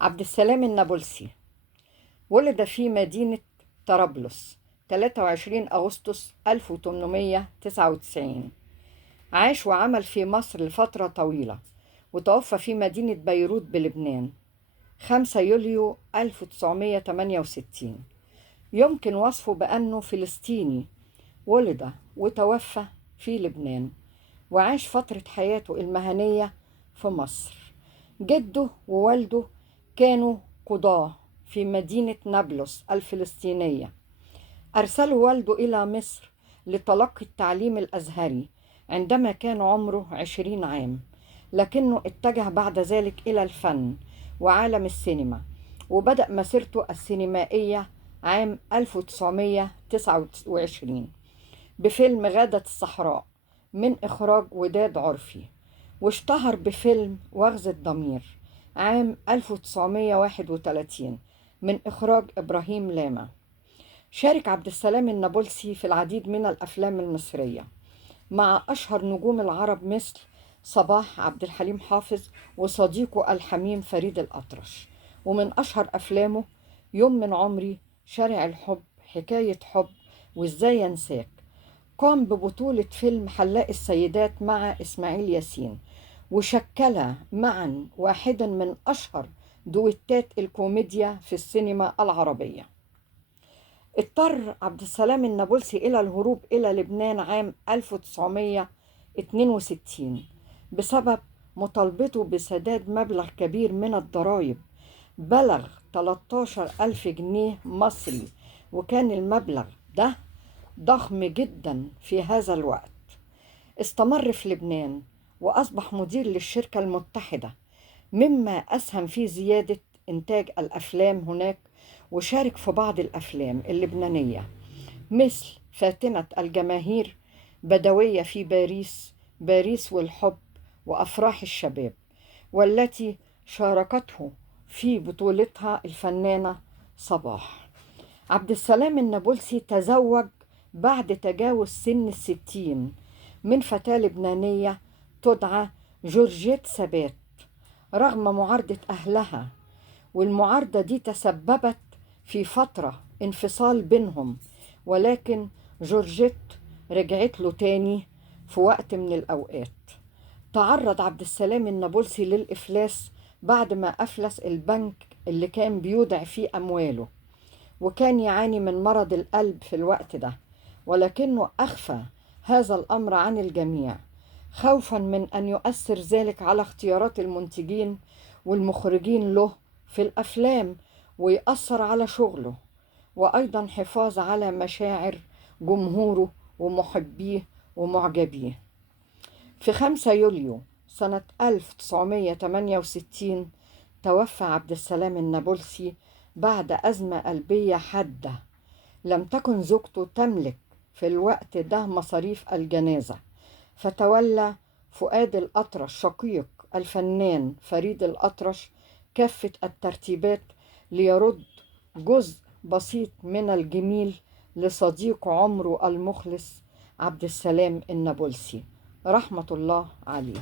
عبد السلام النابلسي ولد في مدينة طرابلس 23 أغسطس 1899. عاش وعمل في مصر لفترة طويلة، وتوفى في مدينة بيروت بلبنان 5 يوليو 1968. يمكن وصفه بأنه فلسطيني ولد وتوفى في لبنان، وعاش فترة حياته المهنية في مصر. جده ووالده كانوا قضاة في مدينة نابلس الفلسطينية. أرسله والده إلى مصر لتلقي التعليم الأزهري عندما كان عمره 20 عام، لكنه اتجه بعد ذلك إلى الفن وعالم السينما، وبدأ مسيرته السينمائية عام 1929 بفيلم غادة الصحراء من إخراج وداد عرفي، واشتهر بفيلم وغز الضمير عام 1931 من إخراج إبراهيم لاما. شارك عبد السلام النابلسي في العديد من الأفلام المصرية مع أشهر نجوم العرب مثل صباح عبد الحليم حافظ وصديقه الحميم فريد الأطرش. ومن أشهر أفلامه يوم من عمري، شارع الحب، حكاية حب، وإزاي ينساك. قام ببطولة فيلم حلاق السيدات مع إسماعيل ياسين، وشكل معا واحدا من أشهر دويتات الكوميديا في السينما العربية. اضطر عبد السلام النابلسي إلى الهروب إلى لبنان عام 1962 بسبب مطالبته بسداد مبلغ كبير من الضرائب، بلغ 13,000 جنيه مصري، وكان المبلغ ده ضخم جدا في هذا الوقت. استمر في لبنان وأصبح مدير للشركة المتحدة، مما أسهم في زيادة إنتاج الأفلام هناك، وشارك في بعض الأفلام اللبنانية مثل فاتنة الجماهير، بدوية في باريس، باريس والحب، وأفراح الشباب، والتي شاركته في بطولتها الفنانة صباح. عبد السلام النابلسي تزوج بعد تجاوز سن 60 من فتاة لبنانية تدعى جورجيت ثبات رغم معارضة أهلها، والمعارضة دي تسببت في فترة انفصال بينهم، ولكن جورجيت رجعت له تاني في وقت من الأوقات. تعرض عبد السلام النابلسي للإفلاس بعد ما أفلس البنك اللي كان بيودع فيه أمواله، وكان يعاني من مرض القلب في الوقت ده، ولكنه أخفى هذا الأمر عن الجميع خوفا من أن يؤثر ذلك على اختيارات المنتجين والمخرجين له في الأفلام ويأثر على شغله، وأيضا حفاظ على مشاعر جمهوره ومحبيه ومعجبيه. في 5 يوليو سنة 1968 توفى عبد السلام النابلسي بعد أزمة قلبية حادة. لم تكن زوجته تملك في الوقت ده مصاريف الجنازة، فتولى فؤاد الأطرش شقيق الفنان فريد الأطرش كافة الترتيبات ليرد جزء بسيط من الجميل لصديق عمره المخلص عبد السلام النابلسي رحمة الله عليه.